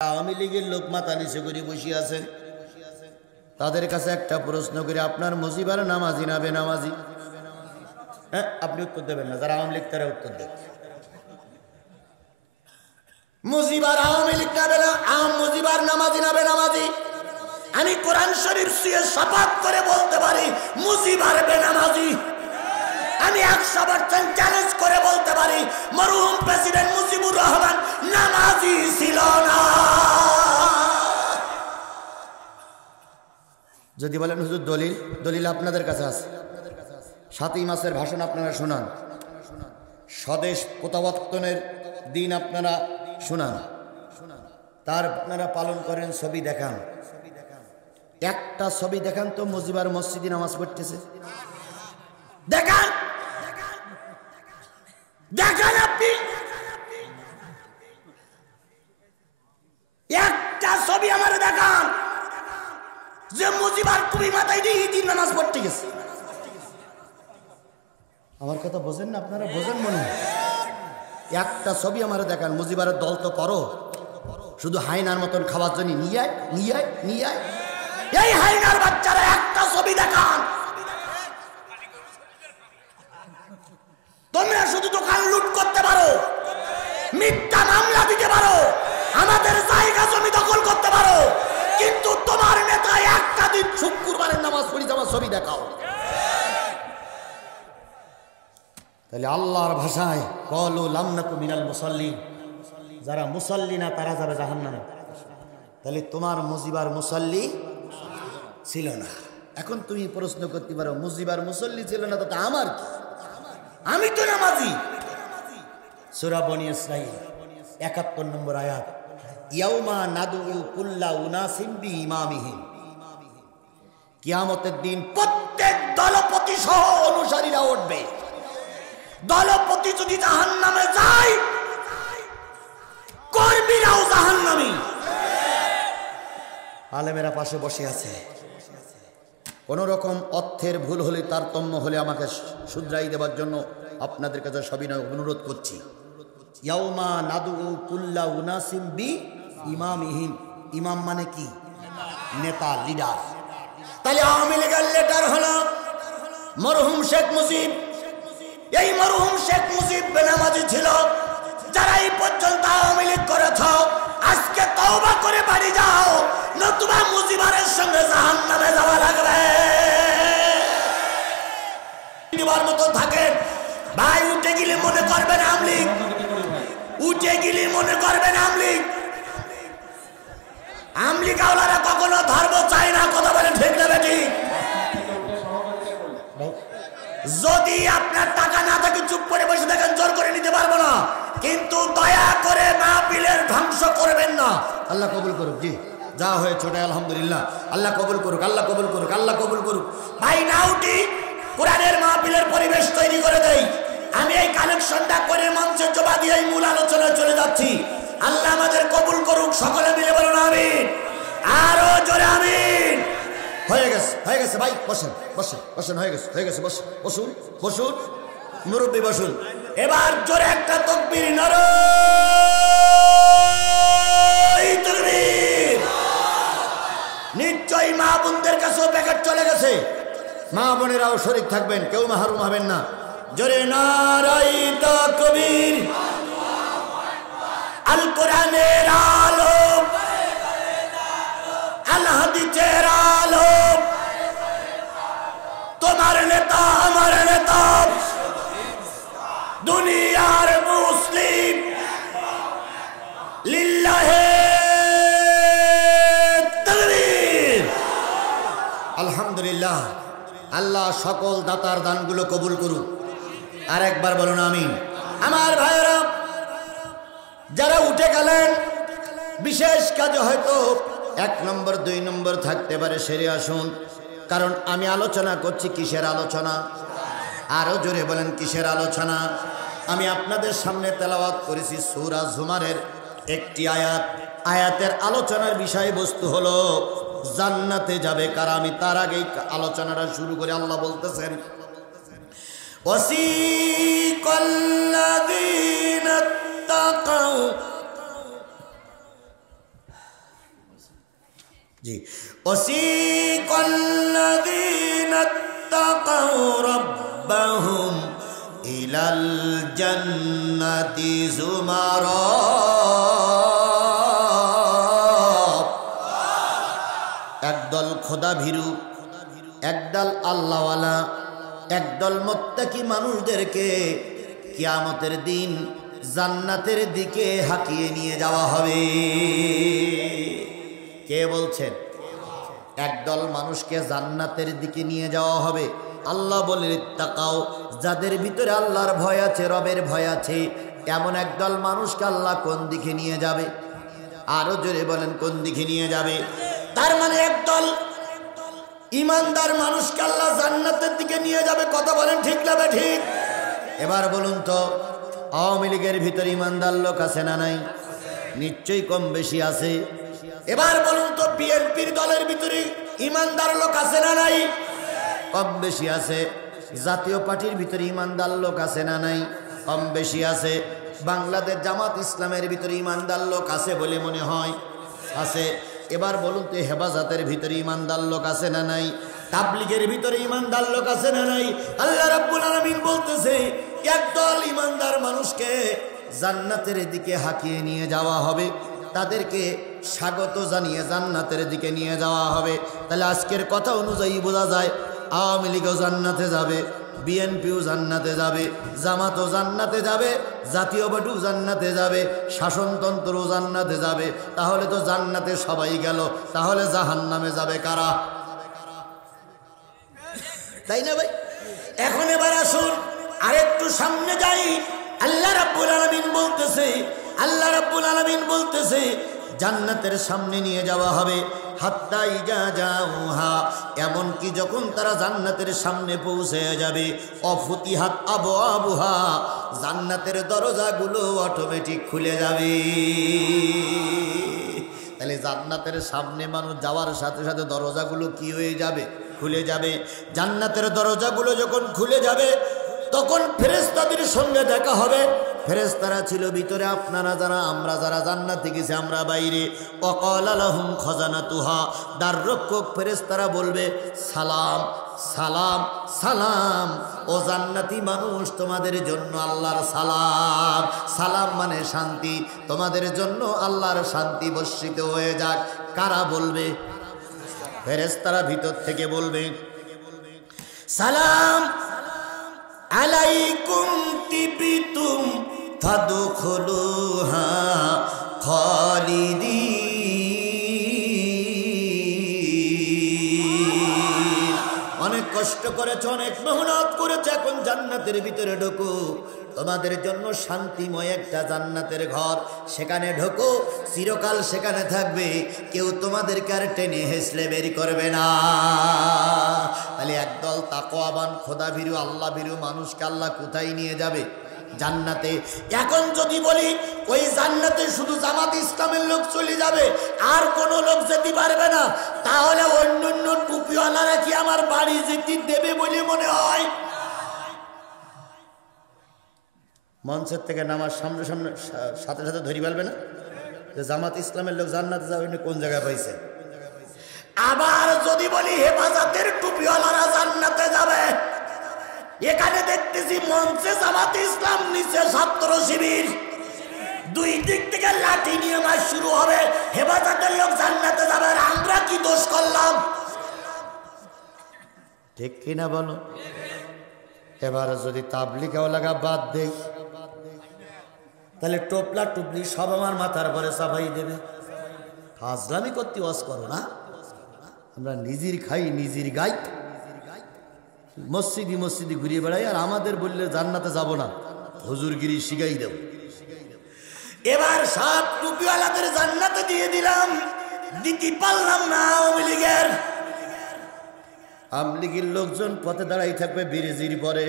আওয়ামী লীগের লোক মাথা নিচে করে বসে আছে, তাদের কাছে একটা প্রশ্ন করে, আপনার মুজিবার নামাজি না বেনামাজি? হ্যাঁ, আপনি উত্তর দেবেন না, যারা আওয়ামী লীগ তারা উত্তর দেবে। মুজিবার আওয়ামী লীগ না মুজিবার নামাজি না বেনামাজি? আমি কোরআন শরীফ দিয়ে শপথ করে বলতে পারি মুজিবার বেনামাজি। আমি 100% চ্যালেঞ্জ করে বলতে পারি মরহুম প্রেসিডেন্ট মুজিবুর রহমান নামাজি ছিল না। যদি বলেন হুজুর দলিল, দলিল আপনাদের কাছে আছে। 7ই মাসের ভাষণ আপনারা শুনান, স্বদেশ প্রত্যাবর্তনের দিন আপনারা শুনান, তার আপনারা পালন করেন, ছবি দেখান। একটা ছবি দেখান তো মুজিবার মসজিদে নামাজ পড়তেছে, দেখান দেখান। আপনি একটা ছবি আমার দেখান যে মুজিবার টুপি মাথায় দিয়ে ঈদের নামাজ পড়তে গেছে। আমার কথা বোঝেন না আপনারা? বোঝেন মনে হয়? একটা ছবি আমার দেখান। মুজিবারের দল তো করো শুধু হাইনার মতন খাওয়ার জন্য, নিয়ে আয় নিয়ে আয় নিয়ে আয়। এই হাইনার বাচ্চারা একটা ছবি দেখান। তোমরা শুধু দোকান লুট করতে পারো, মিথ্যা মামলা দিতে পারো, আমাদের জায়গা জমি দখল করতে পারো, কিন্তু তোমার নেতা একটা দিন শুক্রবারের নামাজ পড়ি যাওয়ার ছবি দেখাও। তাহলে আল্লাহর ভাষায় কলু লাম নাকু মিনাল মুসাল্লিন, যারা মুসাল্লি না তারা যাবে জাহান্নামে। তাহলে তোমার মুজিবার মুসাল্লি ছিল না। এখন তুমি প্রশ্ন করতে পারো মুজিবার মুসাল্লি ছিল না তো আমার কি? আমি তো নামাজি। সূরা বনী ইসরাঈল 71 নম্বর আয়াত, ইয়াউমা নাদউ কুল্লা উনাসিম বিইমামিহিম। কিয়ামতের দিন প্রত্যেক দলপতি সহ অনুসারীরা উঠবে। দলপতি যদি জাহান্নামে যায়, কর্মীরাও জাহান্নামী। আলেমেরা পাশে বসে আছে। কোন রকম অর্থের ভুল হলে, তারতম্য হলে আমাকে শুধরাই দেওয়ার জন্য আপনাদের কাছে সবিনয় অনুরোধ করছি। ইয়াউমা নাদউ কুল্লা উনাসিম বিইমামিহিম। ইমাম মানে কি? নেতা, লিডার। তাহলে আওয়ামী লীগের লিডার হলো মরহুম শেখ মুজিব। এই মরহুম শেখ মুজিব বেনামাজি ছিল। যারা এই পর্যন্ত আওয়ামী লীগ করেছ, আজকে তওবা করে বাড়ি যাও, নতুবা মুজিবারের সঙ্গে জাহান্নামে যাওয়া লাগবে। দিবার মতো থাকেন ভাই, উঠে গেলে মনে করবেন আওয়ামী লীগ, উঠে গেলে মনে করবেন আওয়ামী লীগ। আওয়ামী লীগ আওলারা কখনো ধর্ম চায় না, কথা বলে ঠিক না বেটি? যদি আপনার টাকা না থাকে চুপ করে বসে দেখেন, জোর করে নিতে পারবো না, কিন্তু দয়া করে মাহফিলের ধ্বংস করবেন না। আল্লাহ কবুল করুক। জি, যা হয়েছে ওটাই আলহামদুলিল্লাহ। আল্লাহ কবুল করুক, আল্লাহ কবুল করুক, আল্লাহ কবুল করুক। ভাই না উঠি, কোরআনের মাহফিলের পরিবেশ তৈরি করে দেই। আমি এই কালেকশনটা করে মঞ্চে জমা দিয়ে মূল আলোচনায় চলে যাচ্ছি। আল্লাহ আমাদের কবুল করুক। সকলে মিলে বলুন আমিন। আরো জোরে আমিন। হয়ে গেছে, হয়ে গেছে ভাই, বসেন বসেন বসেন, হয়ে গেছে হয়ে গেছে, বসুন বসুন বসুন, মুরব্বী বসুন। এবার জোরে একটা তাকবীর, নারায়ে তাকবীর। নিশ্চয়ই মা বোনদের কাছেও প্যাকেট চলে গেছে, মা বোনেরাও শরীক থাকবেন, কেউ মাহরুম হবেন না। জোরে নারায়ে তাকবীর। আল কোরআনের আলো, আল হাদিসের আলো, তোমার নেতা আমার নেতা, দুনিয়ার মুসলিম, লিল্লাহে তাকবীর। আলহামদুলিল্লাহ। আল্লাহ সকল দাতার দানগুলো কবুল করুক। আর একবার বলুন আমিন। আমার ভাইয়েরা যারা উঠে গেলেন, বিশেষ কাজে হয়তো 1 নম্বর 2 নম্বর থাকতে পারে, সেরে আসুন। কারণ আমি আলোচনা করছি কিসের আলোচনা? আরো জোরে বলেন কিসের আলোচনা? আমি আপনাদের সামনে তেলাওয়াত করেছি সূরা জুমারের একটি আয়াত। আয়াতের আলোচনার বিষয়বস্তু হলো জান্নাতে যাবে কারা। আমি তার আগেই আলোচনাটা শুরু করে আল্লাহ বলতেছেন, ওয়াসিকাল্লাযীনা তাকাউ জি ওয়াসিকাল্লাযীনা ইত্তাকাউ রাব্বাহুম ইলাল জান্নাতি যুমারা একদল খোদা ভীরু একদল আল্লাহওয়ালা একদল মুত্তাকি মানুষদেরকে কিয়ামতের দিন জান্নাতের দিকে হাঁকিয়ে নিয়ে যাওয়া হবে। কে বলছেন? একদল মানুষকে জান্নাতের দিকে নিয়ে যাওয়া হবে। আল্লাহ বলেন ইত্তাকাও, যাদের ভিতরে আল্লাহর ভয় আছে, রবের ভয় আছে, এমন একদল মানুষকে আল্লাহ কোন দিকে নিয়ে যাবে? আরো জোরে বলেন, কোন দিকে নিয়ে যাবে? তার মানে একদল ইমানদার মানুষকে আল্লাহ জান্নাতের দিকে নিয়ে যাবে। কথা বলেন ঠিক না ঠিক? এবার বলুন তো, আওয়ামী লীগের ভিতরে ইমানদার লোক আছে না নাই? নিশ্চয়ই কম বেশি আছে। এবার বলুন তো, বিএনপির দলের ভিতরে ইমানদার লোক আছে না নাই? কম বেশি আছে। জাতীয় পার্টির ভিতরে ইমানদার লোক আছে না নাই? কম বেশি আছে। বাংলাদেশ জামাত ইসলামের ভিতরে ইমানদার লোক আছে বলে মনে হয়, আছে। এবার বলুন তো, হেফাজতের ভিতরে ইমানদার লোক আছে না নাই? তাবলীগের ভিতরে ইমানদার লোক আছে না নাই? আল্লাহ রাব্বুল আলামিন বলতেছে একদল ইমানদার মানুষকে জান্নাতের দিকে হাঁকিয়ে নিয়ে যাওয়া হবে, তাদেরকে স্বাগত জানিয়ে জান্নাতের দিকে নিয়ে যাওয়া হবে। তাহলে আজকের কথা অনুযায়ী বোঝা যায় আওয়ামী লীগও জান্নাতে যাবে, বিএনপিও জান্নাতে যাবে, জামাতও জান্নাতে যাবে, জাতীয় পার্টিও জান্নাতে যাবে, শাসনতন্ত্রও জান্নাতে যাবে। তাহলে তো জান্নাতে সবাই গেল, তাহলে জাহান্নামে যাবে কারা? তাই না ভাই? এখন এবার আসুন আরেকটু সামনে যাই। আল্লাহ রাব্বুল আলামিন বলতেছে জান্নাতের সামনে নিয়ে যাওয়া হবে। হাত্তা ইজা জাউহা, এমন কি যখন তারা জান্নাতের সামনে পৌঁছে যাবে, অফুতিহাত আবওয়াবুহা, জান্নাতের দরজাগুলো অটোমেটিক খুলে যাবে। তাহলে জান্নাতের সামনে মানুষ যাওয়ার সাথে সাথে দরজাগুলো কি হয়ে যাবে? খুলে যাবে। জান্নাতের দরজাগুলো যখন খুলে যাবে তখন ফেরেশতাদের সঙ্গে দেখা হবে। ফেরেশতারা ছিল ভিতরে, আপনারা যারা, আমরা যারা জান্নাতে গেছি আমরা বাইরে। ওয়াকালা লাহুম খাজানাতুহা, দ্বাররক্ষক ফেরেশতারা বলবে সালাম সালাম সালাম, ও জান্নাতি মানুষ তোমাদের জন্য আল্লাহর সালাম। সালাম মানে শান্তি, তোমাদের জন্য আল্লাহর শান্তি বর্ষিত হয়ে যাক। কারা বলবে? ফেরেশতারা ভিতর থেকে বলবে সালাম আলাইকুম তিবিতুম ফাদখুলুহা খালিদিন। অনেক কষ্ট করেছে, অনেক মেহনত করেছে, এখন জান্নাতের ভিতরে ঢোকো। তোমাদের জন্য শান্তিময় একটা জান্নাতের ঘর, সেখানে ঢোকো, চিরকাল সেখানে থাকবে, কেউ তোমাদেরকে আর টেনে হেসলে বের করবে না। তাহলে একদল তাকওয়াবান খোদা ভীরু আল্লাহ ভীরু মানুষকে আল্লাহ কোথায় নিয়ে যাবে? জান্নাতে। এখন যদি বলি ওই জান্নাতে শুধু জামাত ইসলামের লোক চলে যাবে, আর কোনো লোক যেতে পারবে না, তাহলে অন্যান্য টুপিওয়ালারা কি আমার বাড়ি যেতে দেবে বলে মনে হয়? মঞ্চের থেকে নামার সামনে সামনে সাথে সাথে ধরি ফেলবে না যে জামাত ইসলামের লোক জান্নাতে যাবে, কোন জায়গায় পাইছে? আবার যদি বলি হেফাজতের টুপিওয়ালারা জান্নাতে যাবে, এখানে দেখতেছি মঞ্চে জামাত ইসলাম, নিচে ছাত্র শিবির, দুই দিক থেকে লাঠি নিয়ে মাস শুরু হবে। হেফাজতের লোক জান্নাতে যাবে, আর আমরা কি দোষ করলাম? ঠিক কিনা বলো? এবার যদি তাবলীগও লাগা বাদ দেই, তাহলে টোপলা টুপলি সব আমার মাথার পরে চাপাই দেবে। ফাজলামি করতে ওয়াজ করো না, আমরা নিজের খাই নিজের গাই, মসজিদি মসজিদি ঘুরিয়ে বেড়াই, আর আমাদের বললে জান্নাতে যাব না, হুজুরগিরি শিখাই দেব। এবার সব টুপিওয়ালাদের জান্নাতে দিয়ে দিলাম, দিতে পারলাম না। আওয়ামী লীগের লোকজন পথে দাঁড়াই থাকবে ব্রিজের পরে,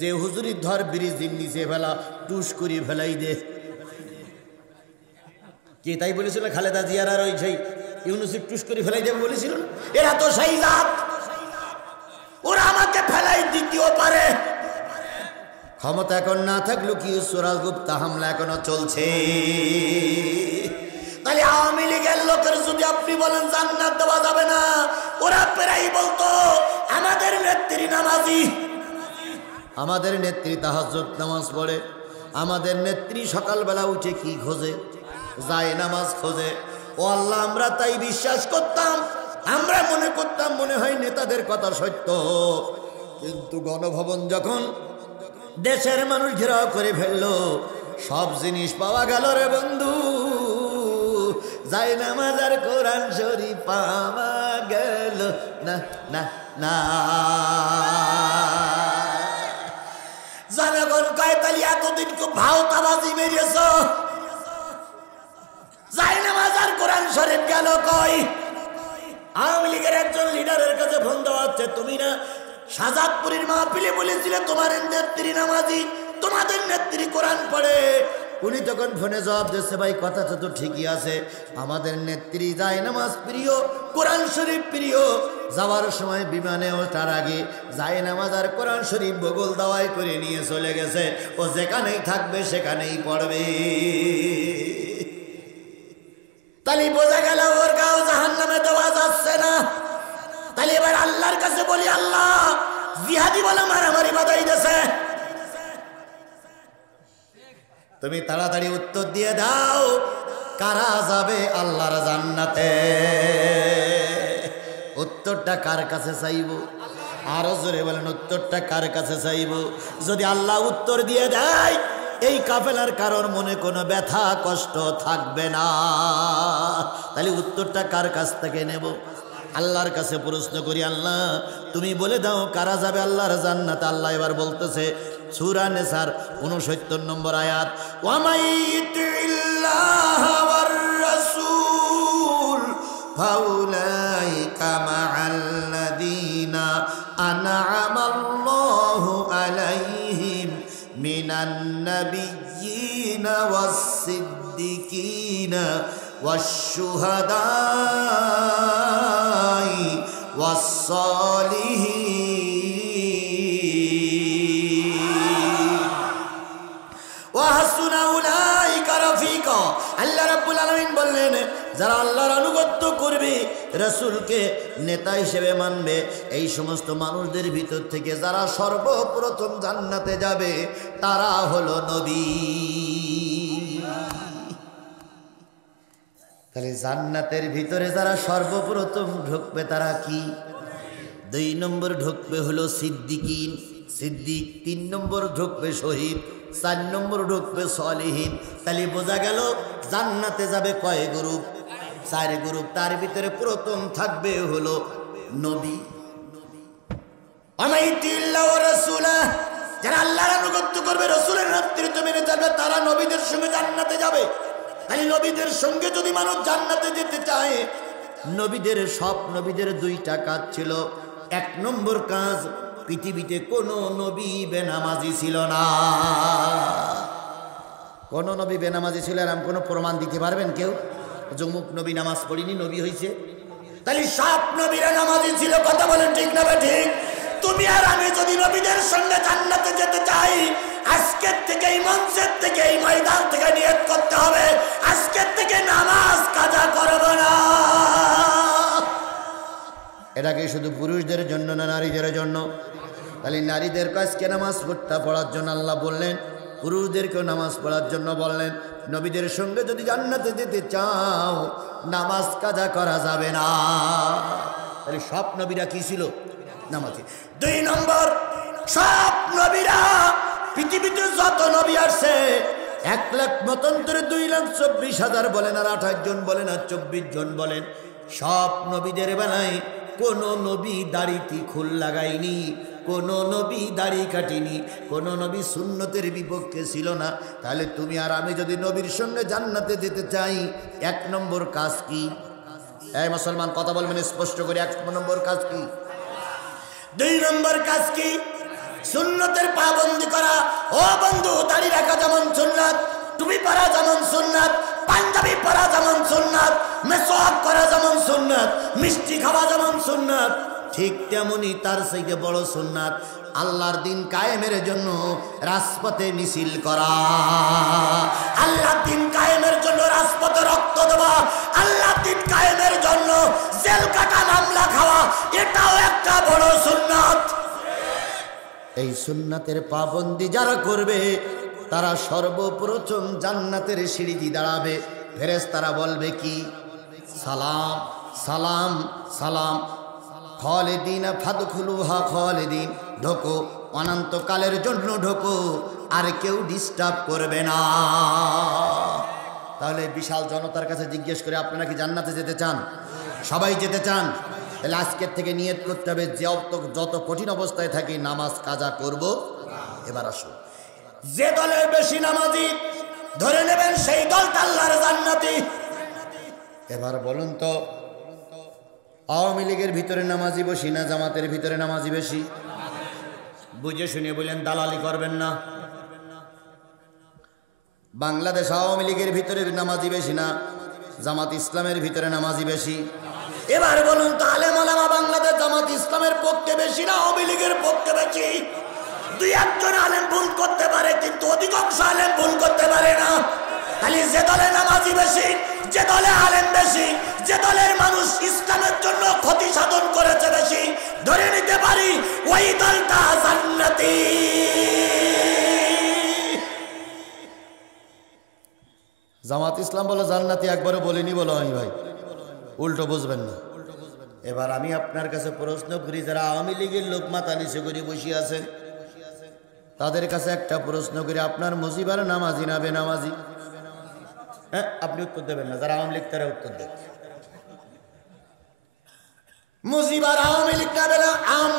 যে হুজুরির ধর ব্রিজের নিচে ফেলা, টুস করিয়ে ফেলাই দে। কে তাই বলেছিল? খালেদা জিয়ার আর ওই সেই ইউনুসের টুস করে ফেলাই দেবে বলেছিল। এরা তো সেই জাত, ওরা আমাকে ফেলাই দিতেও পারে। ক্ষমতা এখন না থাকলো কি, সুরাগুপ্তা হামলা এখনো চলছে। তাহলে আওয়ামী লীগের আগের লোকের যদি আপনি বলেন জান্নাত দেওয়া যাবে না, ওরা প্রায় বলতো আমাদের নেত্রী নামাজি, আমাদের নেত্রী তাহাজ্জুদ নামাজ পড়ে, আমাদের নেত্রী সকালবেলা উঠে কি খোঁজে, যায় নামাজ খোঁজে। ও আল্লাহ, আমরা তাই বিশ্বাস করতাম, আমরা মনে করতাম মনে হয় নেতাদের কথা সত্য। কিন্তু গণভবন যখন দেশের মানুষ ঘেরাও করে ফেললো, সব জিনিস পাওয়া গেল রে বন্ধু, যায় নামাজ আর কোরআন শরীফ পাওয়া গেল না না না। জনগণ কয় তালি এতদিন খুব ভাওতাবাজি মেরিয়েছ, যায় নামাজ আর কোরআন শরীফ গেল কই? আওয়ামী লীগের একজন লিডারের কাছে ফোন দেওয়া হচ্ছে, তুমি না শাহজাদপুরের মাহফিলে বলেছিলে তোমার নেত্রী নামাজি, তোমাদের নেত্রী কোরআন পড়ে। উনি তখন ফোনে জবাব দিচ্ছে, ভাই কথাটা তো ঠিকই আছে, আমাদের নেত্রী যায় নামাজ প্রিয়, কোরআন শরীফ প্রিয়। যাওয়ার সময় বিমানে ওঠার আগে যায় নামাজ আর কোরআন শরীফ বগল দাওয়াই করে নিয়ে চলে গেছে, ও যেখানেই থাকবে সেখানেই পড়বে। তাহলে বোঝা গেল ওর গাও জাহান্নামে দেওয়া যাচ্ছে না। তাহলে এবার আল্লাহর কাছে বলি, আল্লাহ জিহাদি বলে মারামারি বাধাই দিয়েছে, তুমি তাড়াতাড়ি উত্তর দিয়ে দাও, কারা যাবে আল্লাহর জান্নাতে? উত্তরটা কার কাছে চাইব? আরো জোরে বলেন, উত্তরটা কার কাছে চাইব? যদি আল্লাহ উত্তর দিয়ে দেয়, এই কাফেলার কারোর মনে কোনো ব্যথা কষ্ট থাকবে না। তাহলে উত্তরটা কার কাছ থেকে নেব? আল্লাহর কাছে প্রশ্ন করি, আল্লাহ তুমি বলে দাও কারা যাবে আল্লাহর জান্নাতে। আল্লাহ এবার বলতেছে সূরা নিসার 69 নম্বর আয়াত, ওয়ামাইয়ুতিল্লাহ ওয়ার রাসূল ফাউলাইকা মাআল্লাযীনা আন'আমাল্লাহু আলাইহিম মিনান নাবিয়্যিনা ওয়াস-সিদ্দিকিনা ওয়াশ-শুহাদা'i ওয়াস-সালিহিন ওয়া হাসুনা উলাইকা রাফিকা। আল্লাহ রাব্বুল আলামিন বললেন, যারা আল্লাহর আনুগত্য করবে, রাসূলকে নেতা হিসেবে মানবে, এই সমস্ত মানুষদের ভিতর থেকে যারা সর্বপ্রথম জান্নাতে যাবে তারা হলো নবী। তাহলে জান্নাতের ভিতরে যারা সর্বপ্রথম ঢুকবে তারা কি? 2 নম্বর ঢুকবে হলো সিদ্দিকিন, সিদ্দিক। 3 নম্বর ঢুকবে শহীদ, 4 নম্বর ঢুকবে সালেহীন। তাহলে বোঝা গেল জান্নাতে যাবে কয় গ্রুপ? 4 গ্রুপ। তার ভিতরে প্রথম থাকবে হলো নবী। আমাইতিল্লাহ ওয়া রাসূলা, যারা আল্লাহর আনুগত্য করবে, রাসূলের নেতৃত্ব মেনে চলবে, তারা নবীদের সঙ্গে জান্নাতে যাবে। তাহলে নবীদের সঙ্গে যদি মানুষ জান্নাতে যেতে চায়, নবীদের সব নবীদের 2টা কাজ ছিল। 1 নম্বর কাজ, পৃথিবীতে কোনো নবী বেনামাজি ছিল না। কোন নবী বেনামাজি ছিল এরকম কোনো প্রমাণ দিতে পারবেন কেউ? যমুক নবী নামাজ পড়িনি নবী হয়েছে? তাহলে সব নবীরা নামাজি ছিল। কথা বলেন ঠিক না ঠিক? তুমি আর আমি যদি নবীদের সঙ্গে জান্নাতে যেতে চাই, আজকের থেকে এই মঞ্চের থেকে এই ময়দান থেকে নিয়ত করতে হবে, আজকের থেকে নামাজ কাজা করব না। এটা কি শুধু পুরুষদের জন্য না নারীদের জন্য? তাহলে নারীদের আজকে নামাজ পড়ার জন্য আল্লাহ বললেন, পুরুষদেরকেও নামাজ পড়ার জন্য বললেন। নবীদের সঙ্গে যদি জান্নাতে যেতে চাও, নামাজ কাজা করা যাবে না। তাহলে সব নবীরা কি ছিল? নামাজি। 2 নম্বর, সব নবীরা, পৃথিবীতে যত নবী আসছে 1 লাখ মতান্তরে 2,24,000 বলেন আর 28 জন বলেন আর 24 জন বলেন, সব নবীদের বেলায় কোন নবী দাড়িতে খুল লাগায়নি, কোন নবী দাড়ি কাটেনি, কোন নবী সুন্নতের বিপক্ষে ছিল না। তাহলে তুমি আর আমি যদি নবীর সঙ্গে জান্নাতে যেতে চাই, 1 নম্বর কাজ কি? এই মুসলমান কথা বলবেন স্পষ্ট করে, 1 নম্বর কাজ কি? 2 নম্বর কাজ কি? সুন্নতের পাবন্দি করা। ও বন্ধু, দাড়ি রাখা যেমন সুন্নাত, টুপি পরা যেমন সুন্নাত, পাঞ্জাবি পরা যেমন সুন্নাত, মেসওয়াক করা যেমন সুন্নাত, মিষ্টি খাওয়া যেমন সুন্নাত, ঠিক তেমনি তার থেকে বড় সুন্নাত আল্লাহর দিন কায়েমের জন্য রাজপথে মিছিল করা, আল্লাহর দিন কায়েমের জন্য রাজপথে রক্ত দেওয়া, আল্লাহর দিন এই সুন্নাতের পাবন্দি যারা করবে তারা সর্বপ্রথম জান্নাতের সিঁড়িতে দাঁড়াবে। ফেরেশতারা বলবে কি? সালাম সালাম সালাম, খালিদিন ফাদখুলুহা খালিদিন, ঢোকো, অনন্তকালের জন্য ঢোকো, আর কেউ ডিস্টার্ব করবে না। তাহলে বিশাল জনতার কাছে জিজ্ঞেস করে আপনারা কি জান্নাতে যেতে চান? সবাই যেতে চান? তাহলে আজকের থেকে নিয়ত করতে হবে যে যত কঠিন অবস্থায় থাকি নামাজ কাজা করব। এবার আসুন, যে দলের বেশি নামাজি ধরে নেবেন সেই দলটা আল্লাহর জান্নাতি। এবার বলুন তো, আওয়ামী লীগের ভিতরে নামাজি বেশি না জামাতের ভিতরে নামাজি বেশি? বুঝে শুনে বললেন, দালালি করবেন না। বাংলাদেশ আওয়ামী লীগের ভিতরে নামাজি বেশি না জামাত ইসলামের ভিতরে নামাজি বেশি? এবার বলুন তো, আলেম ওলামা বাংলাদেশ জামাত ইসলামের পক্ষে বেশি না আওয়ামী লীগের পক্ষে বেশি? দুই একজন আলেম ভুল করতে পারে, কিন্তু অধিকাংশ আলেম ভুল করতে পারে না। খালি যে দলে নামাজি বেশি, যে দলে আলেম বেশি, যে দলের মানুষ ইসলামের জন্য ক্ষতি সাধন করেছে বেশি, ধরে নিতে পারি ওই দলটা জান্নাতি। জামাত ইসলাম বলে জান্নাতি একবারও বলিনি, বলো আমি ভাই, উল্টো বুঝবেন না। এবার আমি আপনার কাছে প্রশ্ন করি, যারা আওয়ামী লীগের লোক মাথা নিচে করে বসে আছে তাদের কাছে একটা প্রশ্ন করি, আপনার মুজিবার নামাজি না বেনামাজি? হ্যাঁ, আপনি উত্তর দেবেন না, যারা আওয়ামী লীগ তারা উত্তর দেবে। মুজিবার আওয়ামী লীগ না বেনা,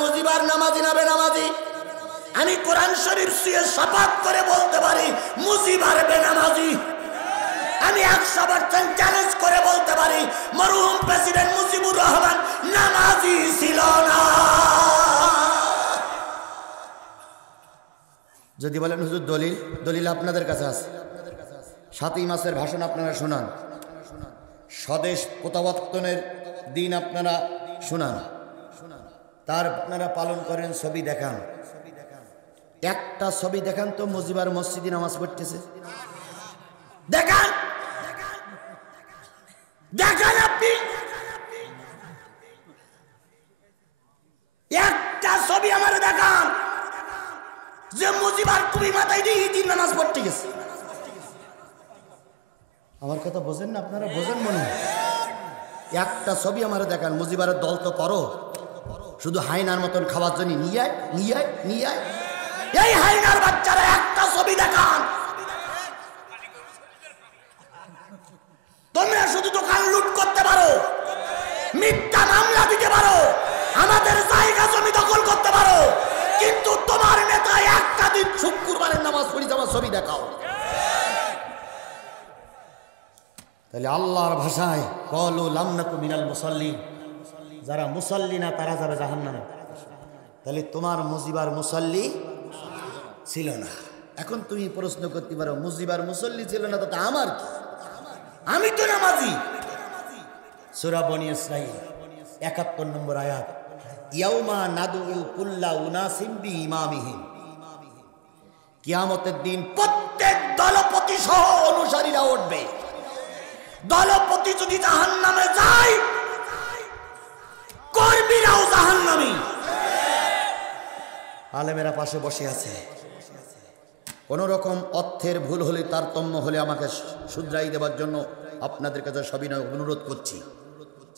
মুজিবার নামাজি না বেনামাজি? আমি কোরআন শরীফ ছুঁয়ে শপথ করে বলতে পারি মুজিবার বেনামাজি। আমি 100% চ্যালেঞ্জ করে বলতে পারি মরহুম প্রেসিডেন্ট মুজিবুর রহমান নামাজি ছিল না। যদি বলেন হুজুর দলিল, দলিল আপনাদের কাছে আছে। 7ই মাসের ভাষণ আপনারা শুনান, স্বদেশ প্রত্যাবর্তনের দিন আপনারা শুনান, তার আপনারা পালন করেন, ছবি দেখান। একটা ছবি দেখান তো মুজিবার মসজিদে নামাজ পড়তেছে, দেখান দেখান। আপনি একটা ছবি আমার দেখান যে মুজিবার টুপি মাথায় দিয়ে ঈদের নামাজ পড়তে গেছে। আমার কথা বোঝেন না আপনারা? বোঝেন মনে হয়? একটা ছবি আমার দেখান। মুজিবারের দল তো করো শুধু হাইনার মতন খাওয়ার জন্য, নিয়ে আয় নিয়ে আয় নিয়ে আয়। এই হাইনার বাচ্চারা একটা ছবি দেখান। তোমরা শুধু দোকান লুট করতে পারো, মিথ্যা মামলা দিতে পারো, আমাদের জায়গা জমি দখল করতে পারো, কিন্তু তোমার নেতা একটা দিন শুক্রবারের নামাজ পড়ি যাওয়ার ছবি দেখাও। তাহলে আল্লাহর ভাষায় কলু লাম নাকু মিনাল মুসাল্লিন, যারা মুসাল্লি না তারা যাবে জাহান্নামে। তাহলে তোমার মুজিবার মুসাল্লি ছিল না। এখন তুমি প্রশ্ন করতে পারো মুজিবার মুসাল্লি ছিল না তো আমার কি? আমি তো নামাজি। সূরা বনী ইসরাঈল 71 নম্বর আয়াত, ইয়াউমা নাদউ কুল্লা উনাসিম বিইমামিহিম। কিয়ামতের দিন প্রত্যেক দলপতি সহ অনুসারীরা উঠবে। দলপতি যদি জাহান্নামে যায়, কর্মীরাও জাহান্নামী। আলেমেরা পাশে বসে আছে, কোন রকম অর্থের ভুল হলে, তারতম্য হলে আমাকে শুধরাই দেওয়ার জন্য আপনাদের কাছে সবিনয় অনুরোধ করছি।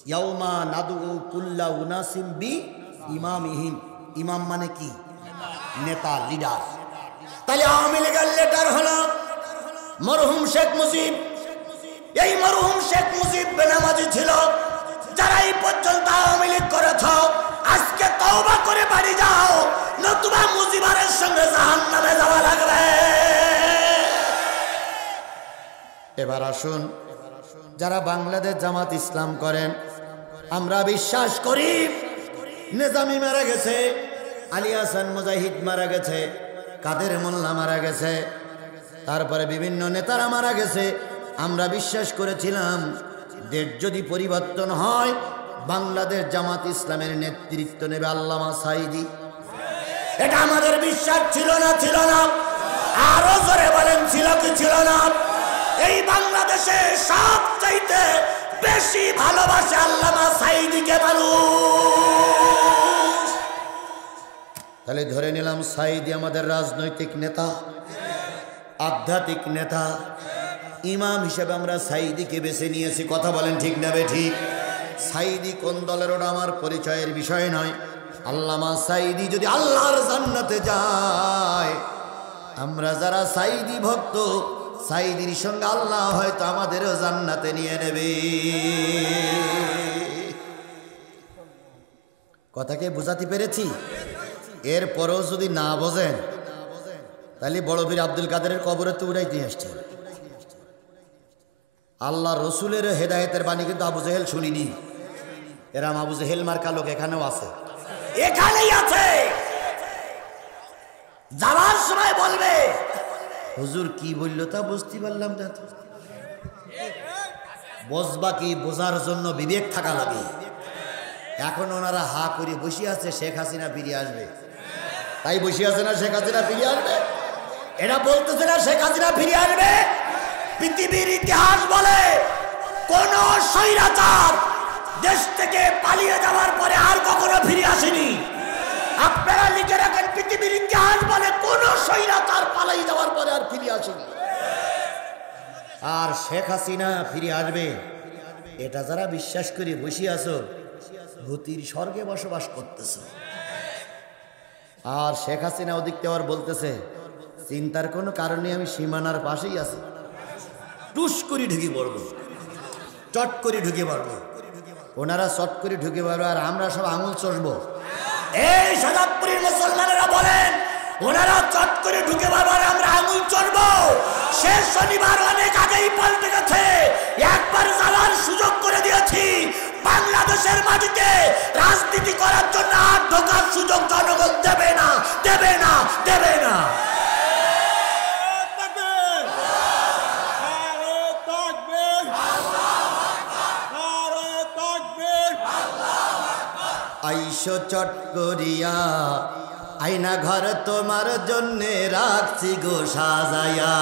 ইয়াউমা নাদউ কুল্লা উনাসিম বিইমামিহিম। ইমাম মানে কি? নেতা, লিডার। তাহলে আওয়ামী লীগের লিডার হলো মরহুম শেখ মুজিব। এই মরহুম শেখ মুজিব বেনামাজি ছিল। যারা এই পর্যন্ত আওয়ামী লীগ করেছ, আজকে তওবা করে বাড়ি যাও, নতুবা মুজিবারের সঙ্গে জাহান্নামে যাওয়া লাগবে। এবার আসুন, যারা বাংলাদেশ জামাত ইসলাম করেন, আমরা বিশ্বাস করি নিজামী মারা গেছে, আলী হাসান মুজাহিদ মারা গেছে, কাদের মোল্লা মারা গেছে, তারপরে বিভিন্ন নেতারা মারা গেছে। আমরা বিশ্বাস করেছিলাম দেশ যদি পরিবর্তন হয়, বাংলাদেশ জামাত ইসলামের নেতৃত্ব নেবে আল্লামা সাঈদী। এটা আমাদের বিশ্বাস ছিল না? ছিল না? আরো জোরে বলেন, ছিল কি ছিল না? এই বাংলাদেশে সবচাইতে বেশি ভালোবাসে আল্লামা সাঈদীকে মানুষ। তাহলে ধরে নিলাম সাঈদী আমাদের রাজনৈতিক নেতা, আধ্যাত্মিক নেতা, ইমাম হিসেবে আমরা সাঈদীকে বেছে নিয়েছি। কথা বলেন ঠিক না ঠিক? সাঈদী কোন দলের ওটা আমার পরিচয়ের বিষয় নয়। আল্লামা সাঈদী যদি আল্লাহর জান্নাতে যায়, আমরা যারা সাঈদী ভক্ত, সাঈদীর সঙ্গে আল্লাহ হয়তো আমাদেরও জান্নাতে নিয়ে নেবে। কথাকে বোঝাতে পেরেছি? এরপরেও যদি না বোঝেন তাহলে বড় বীর আব্দুল কাদেরের কবরে তো উড়াইতে আসছে। আল্লাহ রসুলের হেদায়েতের বাণী কিন্তু আবু জেহেল শুনিনি। এরা আবু জেহেল মার্কা লোক এখানেও আছে, এখানেই আছে। যাওয়ার সময় বলবে হুজুর কি বললো তা বুঝতে পারলাম না। বুঝবা কি, বোঝার জন্য বিবেক থাকা লাগে। এখন ওনারা হা করে বসে আছে শেখ হাসিনা ফিরে আসবে, তাই বসে আছে না শেখ হাসিনা ফিরে আসবে। এরা বলতেছে না শেখ হাসিনা ফিরে আসবে। পৃথিবীর ইতিহাস বলে কোন স্বৈরাচার দেশ থেকে পালিয়ে যাওয়ার পরে আর কখনো ফিরে আসেনি। আপনারা লিখে রাখেন, পৃথিবীর ইতিহাস বলে কোন স্বৈরাচার পালিয়ে যাওয়ার পরে আর ফিরে আসেনি। আর শেখ হাসিনা ফিরে আসবে এটা যারা বিশ্বাস করে বসে আছো, ভূতির স্বর্গে বসবাস করতেছে। আর শেখ হাসিনা ওদিক থেকে বলতেছে চিন্তার কোনো কারণে আমি সীমানার পাশেই আছি, টুস করে ঢুকে পড়বো, চট করে ঢুকে পড়বো। ওনারা চট করে ঢুকে পড়বো আর আমরা সব আঙুল চষবো। এই সাদাতপুরের মুসলমানেরা বলেন ওনারা চট করে ঢুকে পড়বো আর আমরা আঙুল চষবো। শেষ শনিবার অনেক আগেই পাল্টে গেছে। একবার যাওয়ার সুযোগ করে দিয়েছি। বাংলাদেশের মাটিতে রাজনীতি করার জন্য আর ঢোকার সুযোগ জনগণ দেবে না, দেবে না, দেবে না। আইসো চট করিয়া আয়না ঘর তোমার জন্যে রাখছি গো সাজায়া।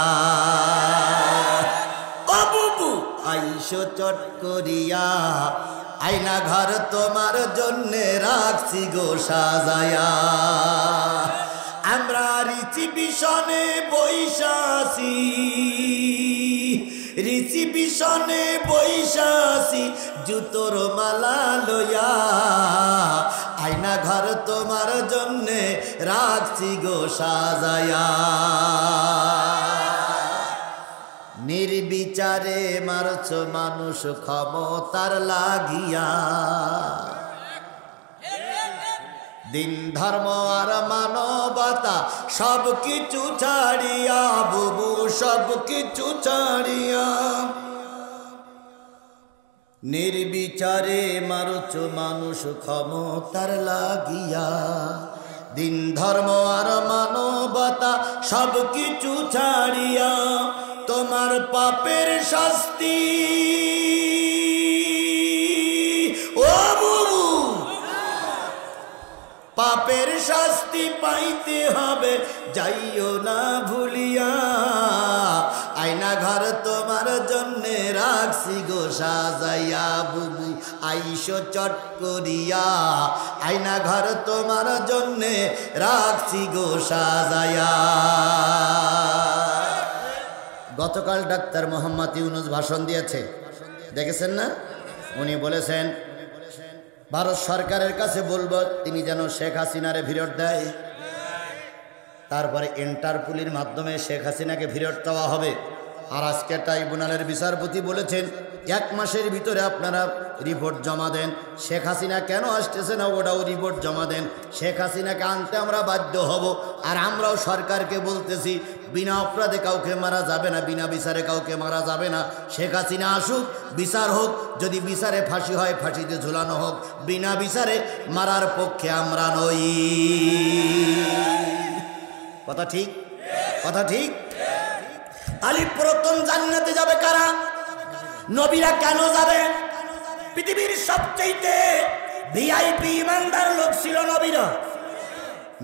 ও বুবু আইসো চট করিয়া আয়না ঘর তোমার জন্যে রাখছি গো সাজায়া। আমরা রিসিপিশনে বৈশাসি, রিসিপিশনে বৈশাসি জুতোর মালা লইয়া। আয়না ঘর তোমার জন্যে রাখছি গো সাজায়া। নির্বিচারে মারছ মানুষ ক্ষমতার লাগিয়া। দিন ধর্ম আর মানবতা সব কিছু ছাড়িয়া, বুবু সব কিছু ছাড়িয়া। নির্বিচারে মারছ মানুষ ক্ষমতার লাগিয়া। দিন ধর্ম আর মানবতা সব কিছু ছাড়িয়া। তোমার পাপের শাস্তি ও বুবু, পাপের শাস্তি পাইতে হবে যাইও না ভুলিয়া। আয়না ঘর তোমার জন্যে রাখছি গো সাজাইয়া। বুবু আইসো চট করিয়া আয়না ঘর তোমার জন্যে রাখছি গো সাজাইয়া। গতকাল ডাক্তার মোহাম্মদ ইউনুস ভাষণ দিয়েছে, দেখেছেন না? উনি বলেছেন ভারত সরকারের কাছে বলবো তিনি যেন শেখ হাসিনারে ফেরত দেয়। তারপরে ইন্টারপোলের মাধ্যমে শেখ হাসিনাকে ফেরত দেওয়া হবে। আর আজকে ট্রাইব্যুনালের বিচারপতি বলেছেন 1 মাসের ভিতরে আপনারা রিপোর্ট জমা দেন। শেখ হাসিনা কেন আসতেছে না ওটাও রিপোর্ট জমা দেন। শেখ হাসিনাকে আনতে আমরা বাধ্য হব। আর আমরাও সরকারকে বলতেছি বিনা অপরাধে কাউকে মারা যাবে না, বিনা বিচারে কাউকে মারা যাবে না। শেখ হাসিনা আসুক, বিচার হোক, যদি বিচারে ফাঁসি হয় ফাঁসিতে ঝুলানো হোক। বিনা বিচারে মারার পক্ষে আমরা নই। কথা ঠিক, কথা ঠিক। আলী প্রথম জান্নাতে যাবে কারা? নবীরা কেন যাবে? পৃথিবীর সবচেয়ে ভিআইপি ইমানদার লোক ছিল নবীরা।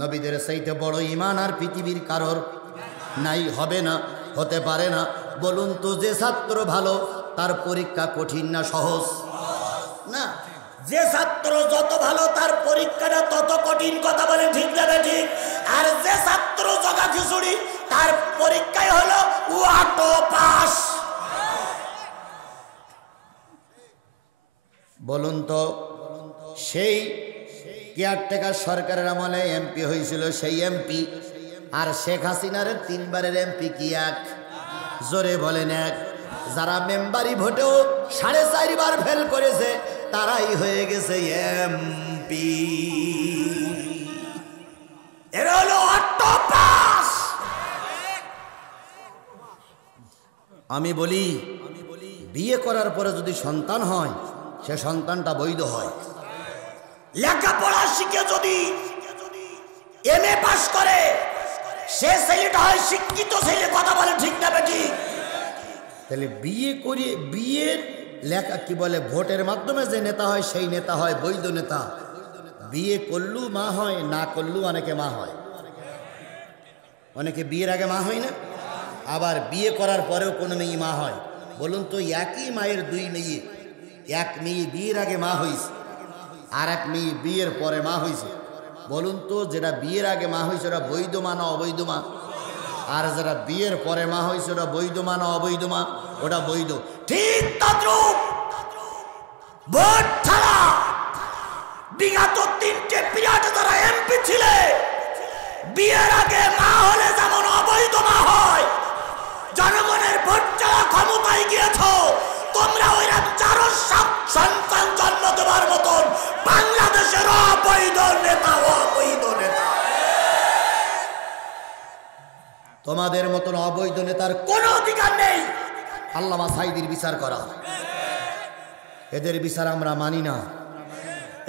নবীদের চাইতে বড় ইমান আর পৃথিবীর কারোর নাই, হবে না, হতে পারে না। বলুন তো যে ছাত্র ভালো তার পরীক্ষা কঠিন না সহজ? না। যে ছাত্র যত ভালো তার পরীক্ষাটা তত কঠিন, কথা বলে ঠিক যাবে ঠিক। আর যে ছাত্র জগা খিচুড়ি তার পরীক্ষায় হলো ওয়াটো পাস। বলুন তো সেই কেয়ারটেকার সরকারের আমলে এমপি হয়েছিল সেই এমপি আর শেখ হাসিনার 3 বারের এমপি কি এক? জোরে বলেন এক। যারা মেম্বারি ভোটেও 4.5 বার ফেল করেছে তারাই হয়ে গেছে এমপি। এরা হলো অটো পাস। আমি বলি বিয়ে করার পরে যদি সন্তান হয় সে সন্তানটা বৈধ হয়। লেখাপড়া শিখে যদি এমএ পাস করে সে ছেলেটা হয় শিক্ষিত ছেলে, কথা বলে ঠিক না বেটি? তাহলে বিয়ে করে বিয়ের লেখা কি বলে ভোটের মাধ্যমে যে নেতা হয় সেই নেতা হয় বৈধ নেতা। বিয়ে করলেও মা হয়, না করলেও অনেকে মা হয়। অনেকে বিয়ের আগে মা হয় না, আবার বিয়ে করার পরেও কোনো মেয়ে মা হয়। বলুন তো একই মায়ের 2 মেয়ে, এক মেয়ে বিয়ের আগে মা হয়েছে আর এক মেয়ে বিয়ের পরে মা হয়েছে। বলুন তো যেটা বিয়ের আগে মা হয়েছে ওটা বৈধ মা না অবৈধ মা? আর যারা বিয়ের পরে মা হয়েছে ওটা বৈধ মা না অবৈধ মা? ওটা বৈধ। ঠিক তদ্রূপ ভোট ছাড়া বিগত 3টে পিরিয়ডে যারা এমপি ছিলে বিয়ের আগে মা হলে যেমন অবৈধ মা হয়, জনগণের ভোট ছাড়া ক্ষমতায় গিয়েছ তোমরা ওইরকম 4 সন্তান জন্ম দেওয়ার মতন বাংলাদেশের অবৈধ নেতা, অবৈধ নেতা। তোমাদের মতন অবৈধ নেতার কোনো অধিকার নেই আল্লামা সাঈদীর বিচার করা। এদের বিচার আমরা মানি না,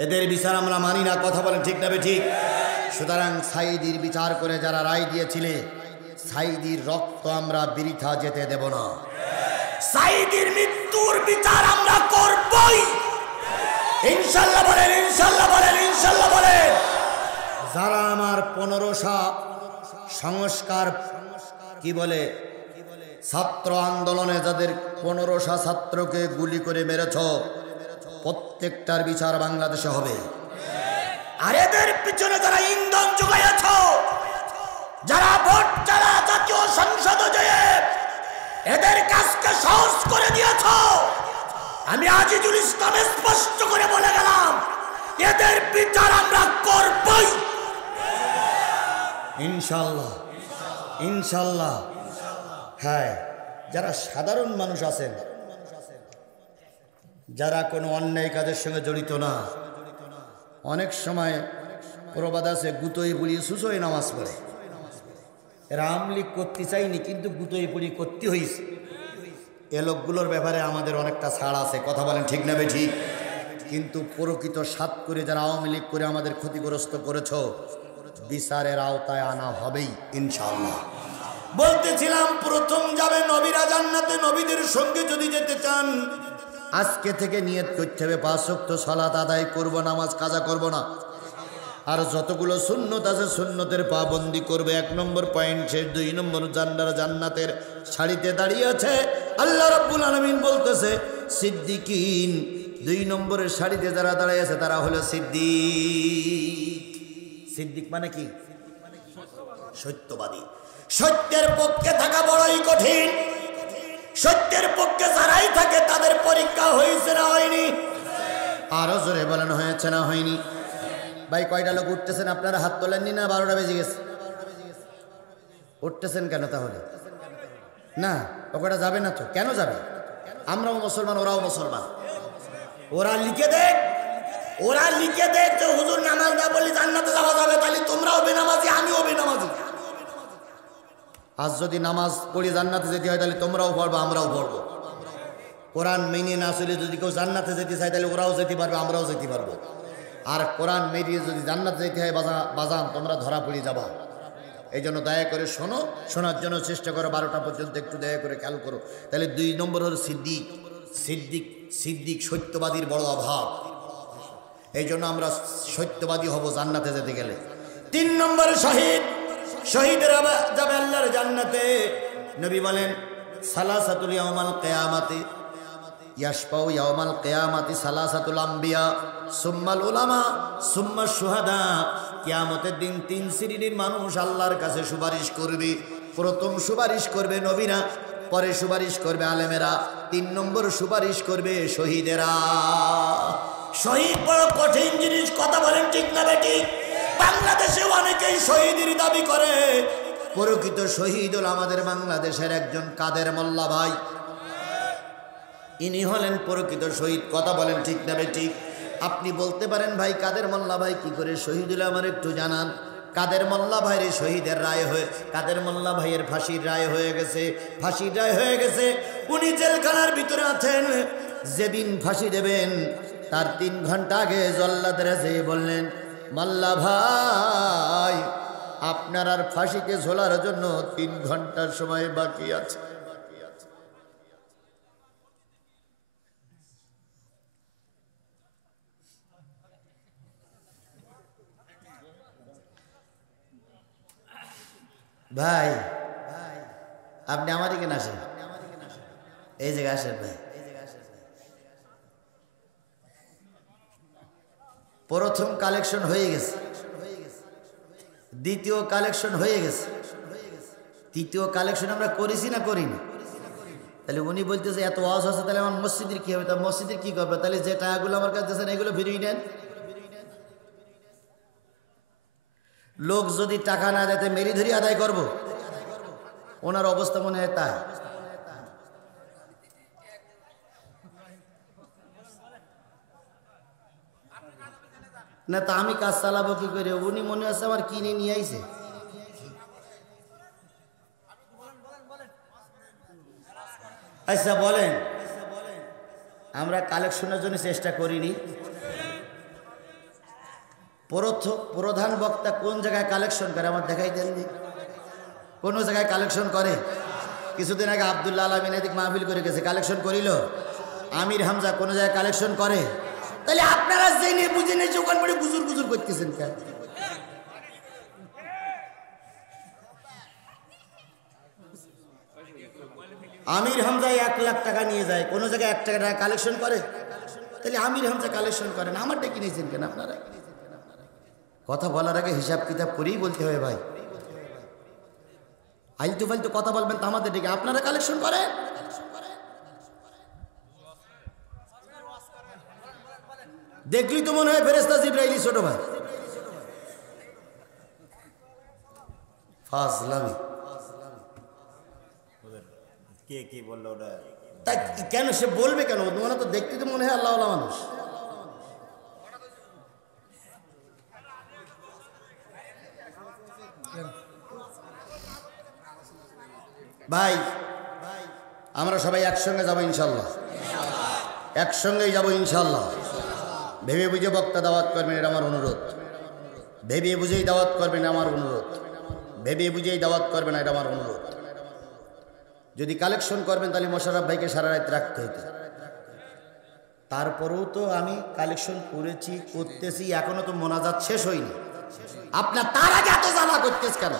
এদের বিচার আমরা মানি না, কথা বলেন ঠিক না ঠিক? সুতরাং সাঈদীর বিচার করে যারা রায় দিয়েছিলে সাঈদীর রক্ত আমরা বৃথা যেতে দেব না। সাঈদীর মৃত্যুর বিচার আমরা করবই ইনশাআল্লাহ। বলেন ইনশাআল্লাহ, বলেন ইনশাআল্লাহ বলেন। যারা আমার 1500 সংস্কার কি বলে ছাত্র আন্দোলনে যাদের 1500 ছাত্রকে গুলি করে মেরেছ প্রত্যেকটার বিচার বাংলাদেশে হবে। আর এদের পিছনে যারা ইন্ধন যোগাইয়াছ, যারা ভোট ছাড়া জাতীয় সংসদে যেয়ে এদের কাজকে সহজ করে দিয়েছ, আমি আজিজুল ইসলাম স্পষ্ট করে বলে গেলাম এদের বিচার আমরা করবই ইনশাআল্লাহ, ইনশাআল্লাহ। হ্যাঁ, যারা সাধারণ মানুষ আছেন, যারা কোনো অন্যায় কাজের সঙ্গে জড়িত না, অনেক সময় প্রবাদ আছে গুতোয় পুড়িয়ে সুসোয় নামাজ পড়ে। এরা আমলিক করতে চাইনি কিন্তু গুতোয় পুড়িয়ে করতে হয়েছে। এ লোকগুলোর ব্যাপারে আমাদের অনেকটা ছাড় আছে, কথা বলেন ঠিক না বেঠিক? কিন্তু প্রকৃত সাত করে যারা আওয়ামী লীগ করে আমাদের ক্ষতিগ্রস্ত করেছ বিচারের আওতায় আনা হবেই ইনশাআল্লাহ। বলতেছিলাম প্রথম যাবে নবীরা জান্নাতে। নবীদের সঙ্গে যদি যেতে চান আজকে থেকে নিয়ত করতে হবে 5 ওয়াক্ত সালাত আদায় করব, নামাজ কাজা করব না। আর যতগুলো সুন্নত আছে সুন্নতের পাবন্দি করবে। 1 নম্বর পয়েন্ট শেষ। 2 নম্বর জান্নাতের সারিতে দাঁড়িয়ে আছে। আল্লাহ রাব্বুল আলামিন বলতেছে সিদ্দিকিন, 2 নম্বরের সারিতে যারা দাঁড়িয়ে আছে তারা হলো সিদ্দিক। সিদ্দিক মানে কি? সত্যবাদী। সত্যের পক্ষে থাকা বড়ই কঠিন। সত্যের পক্ষে যারাই থাকে তাদের পরীক্ষা হয়েছে না হয়নি? আরো জোরে বলেন হয়েছে না হয়নি? ভাই কয়টা লোক উঠতেছেন? আপনারা হাত তোলেননি না? 12টা বেজে গেছে। উঠতেছেন কেন তাহলে? না, ওটা যাবে না তো। কেন যাবে? আমরাও মুসলমান, ওরাও মুসলমান। ওরা লিখে দেখ, ওরা লিখে দেখ যে হুজুর নামাজ না বললে জান্নাতে যাওয়া যাবে, তাহলে তোমরাও বেনামাজি, আমিও বেনামাজি। আজ যদি নামাজ পড়ি জান্নাতে যেতে হয় তাহলে তোমরাও পড়বো, আমরাও পড়বো। কোরআন মেনে না চলে যদি কেউ জান্নাতে যেতে চায় তাহলে ওরাও যেতে পারবে, আমরাও যেতে পারবো। আর কোরআন মেরিয়ে যদি জান্নাতে যেতে হয় বাজান তোমরা ধরা পড়ে যাবা। এই জন্য দয়া করে শোনো, শোনার জন্য চেষ্টা করো। 12টা পর্যন্ত একটু দয়া করে খেয়াল করো। তাহলে 2 নম্বর হলো সিদ্দিক। সিদ্দিক সিদ্দিক সত্যবাদীর বড় অভাব। এই জন্য আমরা সত্যবাদী হব জান্নাতে যেতে গেলে। 3 নম্বরে শহীদ। শহীদেরা যাবে আল্লাহর জান্নাতে। নবী বলেন সালাসাতুল ইয়াউমাল কিয়ামাতে ইয়াশফাউ ইয়াউমাল কিয়ামাতি সালাসাতুল আম্বিয়া সুম্মাল উলামা সুম্মা শুহাদা। কিয়ামতের দিন তিন শ্রেণীর মানুষ আল্লাহর কাছে সুপারিশ করবে। প্রথম সুপারিশ করবে নবীরা, পরে সুপারিশ করবে আলেমেরা, 3 নম্বর সুপারিশ করবে শহীদেরা। শহীদ বড় কঠিন জিনিস, কথা বলেন ঠিক না বেটি? বাংলাদেশে অনেকেই শহীদের দাবি করে। প্রকৃত শহীদ হল আমাদের বাংলাদেশের একজন কাদের মোল্লা ভাই। ইনি হলেন প্রকৃত শহীদ। কথা বলেন ঠিক না বেটি? আপনি বলতে পারেন ভাই কাদের মোল্লা ভাই কি করে শহীদ হলে আমার একটু জানান। কাদের মোল্লা ভাইয়ের শহীদের রায় হয়ে, কাদের মোল্লা ভাইয়ের ফাঁসির রায় হয়ে গেছে, ফাঁসির রায় হয়ে গেছে। উনি জেলখানার ভিতরে আছেন। যেদিন ফাঁসি দেবেন তার 3 ঘন্টা আগে জল্লাদরা যেয়ে বললেন, মোল্লা ভাই আপনার আর ফাঁসিকে ঝোলার জন্য 3 ঘন্টার সময় বাকি আছে। ভাই আপনি আমার এখানে আসেন, এই জায়গায় আসেন ভাই। প্রথম কালেকশন হয়ে গেছে, দ্বিতীয় কালেকশন হয়ে গেছে, তৃতীয় কালেকশন আমরা করেছি না করিনি? তাহলে উনি বলতেছে এত ওয়াজ আছে, তাহলে আমার মসজিদের কি হবে? তা মসজিদের কি করবে? তাহলে যে টাকাগুলো আমার কাছে দিয়েছেন এগুলো ফিরিয়ে নেন। লোক যদি টাকা না দেয় মেরি ধরি আদায় করব? ওনার অবস্থা মনে হয় তাই। না তা আমি কাজ চালাবো কি করে? উনি মনে হচ্ছে আমার কিনে নিয়ে আইছে। আচ্ছা বলেন, আমরা কালেকশনের জন্য চেষ্টা করিনি? প্রধান বক্তা কোন জায়গায় কালেকশন করে আমার দেখাই দেননি? কোন জায়গায় কালেকশন করে? কিছুদিন আগে আব্দুল্লাহ আলমিন এদিক মাহফিল করে গেছে, কালেকশন করিল। আমির হামজা কোন জায়গায় কালেকশন করে? তাহলে আপনারা জেনে বুঝে নেই ওখান পরে গুজুর গুজুর করতেছেন কেন? আমির হামজা 1 লাখ টাকা নিয়ে যায়, কোন জায়গায় 1 টাকা কালেকশন করে? তাহলে আমির হামজা কালেকশন করেন, আমারটা কিনেছেন কেন আপনারা? কথা বলার আগে হিসাব কিতাব করেই বলতে হবে ভাই। আইলতু ফালতু কথা বলবেন তো আমাদের দিকে, আপনারা কালেকশন করেন। দেখলি তো মনে হয় ফেরেশতা জিবরাইল ছোট ভাই। ফাজলামি কে কি বললো ওটা? তাই কেন সে বলবে কেন? মানে তো দেখতে তো মনে হয় আল্লাহ ওয়ালা মানুষ। ভাই আমরা সবাই একসঙ্গে যাবো ইনশাল্লাহ, একসঙ্গেই যাবো ইনশাল্লাহ। ভেবে বুঝে বক্তা দাওয়াত করবেন, এটা আমার অনুরোধ। ভেবে বুঝেই দাওয়াত করবেন, আমার অনুরোধ। ভেবে বুঝেই দাওয়াত করবেন, এটা আমার অনুরোধ। যদি কালেকশন করবেন তাহলে মোশাররফ ভাইকে সারা রাত রাখতে হতো। তারপরেও তো আমি কালেকশন করেছি, করতেছি, এখনো তো মোনাজাত শেষ হয়নি। আপনার তার আগে এত জ্বালা করতেছ কেন?